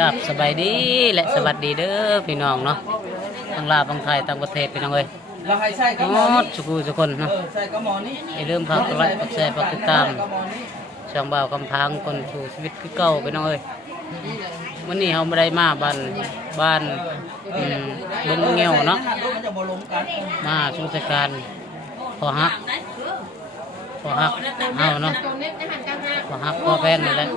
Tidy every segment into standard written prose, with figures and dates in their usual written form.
กับสบายดีและสวัสดีเด้อพี่น้องเนาะทั้งลาวทั้งไทยต่างประเทศพี่น้องเอ้ยเราให้ใส่กระ ห หมอ ม นี่ ดทุกคนเนาะ ใส่กระหมอนี่ อย่าลืมฝากกดไลค์กดแชร์ฝากติดตามช่องบ่าวคำพังคนสู่ชีวิตคือเก่าพี่น้องเอ้ยวันนี้เราไม่ได้มาบ้านบนเงี้ยวเนาะ มันจะบ่ลงกัน มาชุมชการพอฮักเฮาเนาะพอฮักพอแพงนี่แหละ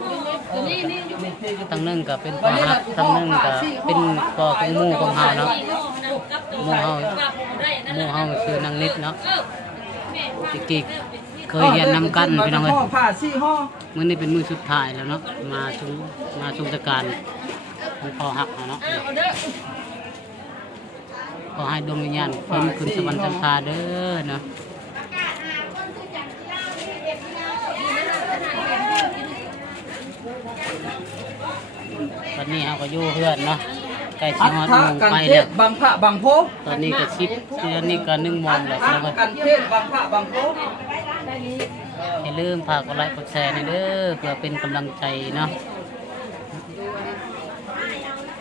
ตั้งหนึงก็เป็นพอฮักตั้งหนึงก็เป็นพอของหมู่ของเฮาเนาะหมู่เฮาชื่อนางนิดเนาะตะกี้เคยเรียนนำกันพี่น้องเอ้ย ผ่าซี่ห้อ มื้อนี้เป็นมื้อสุดท้ายแล้วเนาะมาชุมชการของพอฮักเนาะขอให้ดวงวิญญาณเพิ่นขึ้นสวรรค์ชั้นฟ้าเด้อเนาะตอนนี้เราก็อยู่เพื่อนเนาะใกล้สิ อัฐ ฮอด ทะ โมง กัน ไป เท แล้ ศ ว บางพระบางโพ ตอนนี้ก็ตอนนี้ก็1 โมงแล้ว อั พี่น้อง ฐกันเทศบางพระบางโพ อย่าลืมฝากกดไลค์กดแชร์เด้อเพื่อเป็นกำลังใจเนาะ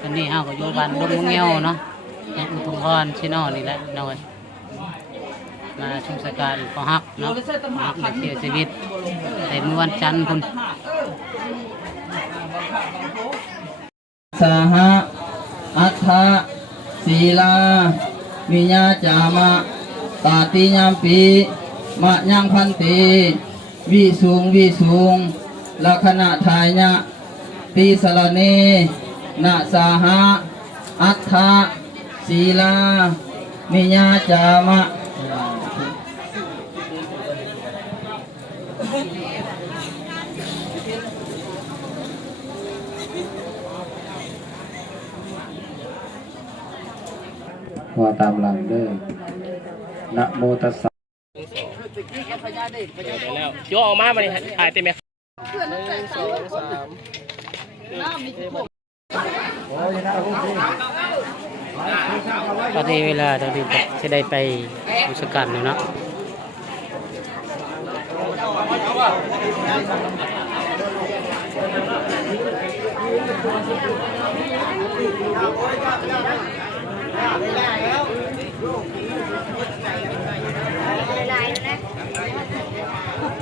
ตอนนี้เราก็อยู่บ้านดงมะเงี้ยวเนาะในอุทุมพรชิโน่นี่แหละน้อยมาชมสการพอฮักเนาะฮักได้เสียชีวิตในเมื่อวันจันทร์พุ่น สหะอัฏฐะศีลาวิญญาจามะตาติยามปีมะยังพันติวิสูงลักขณะทายะตีสรเนนะสหะอัฏฐะศีลาวิญญาจามะว่าตามหลังเด้อนะโมตัสสะ แล้วโยออกมามาดิถ่ายเต็มไหม ตอนนี้เวลาตอนนี้จะได้ไปอุสกันแล้วเนาะ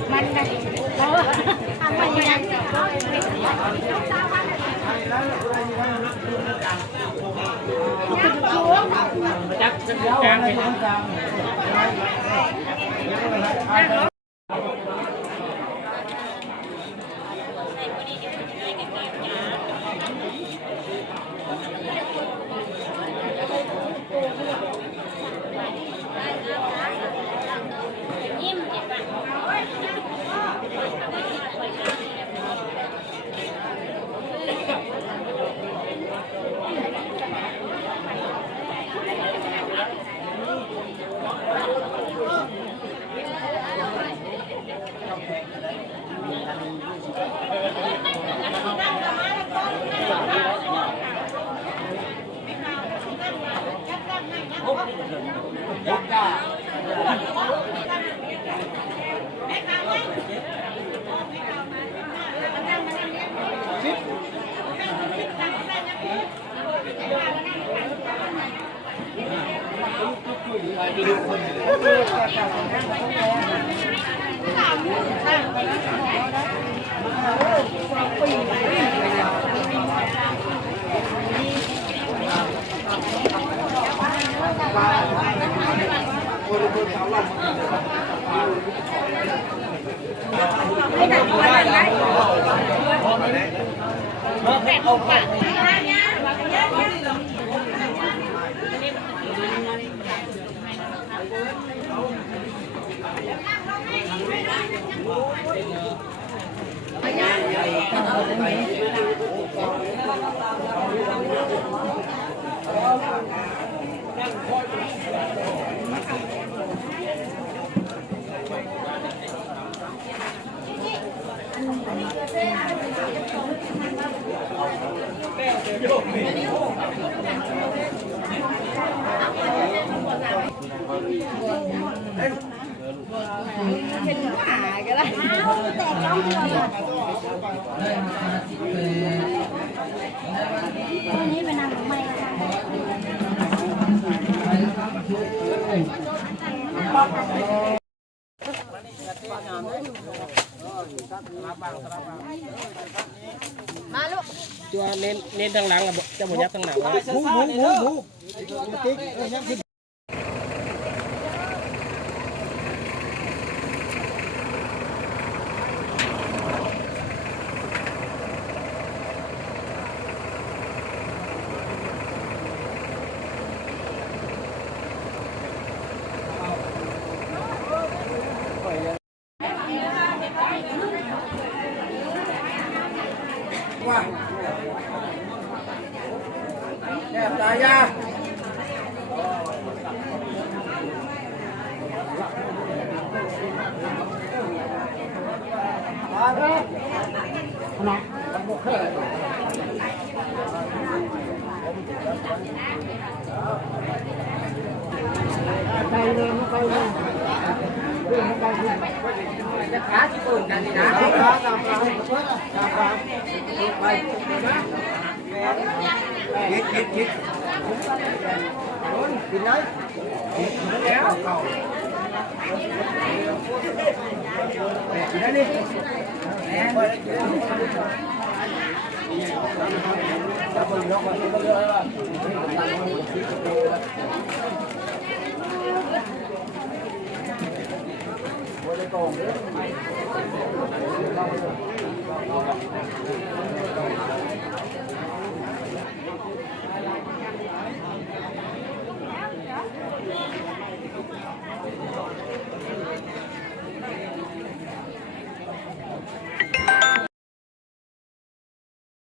มันได้เพราะว่าทำมันยังจักกลางเลยได้มา จัวเน้นทางหลังอ่ะจะหมดยับทางหลัง แก้ตายาขาที่ปืนกันนี่นะคิดกินเลยแล้วกินได้ดิจะบริโภคมันก็เยอะแล้วบริโภค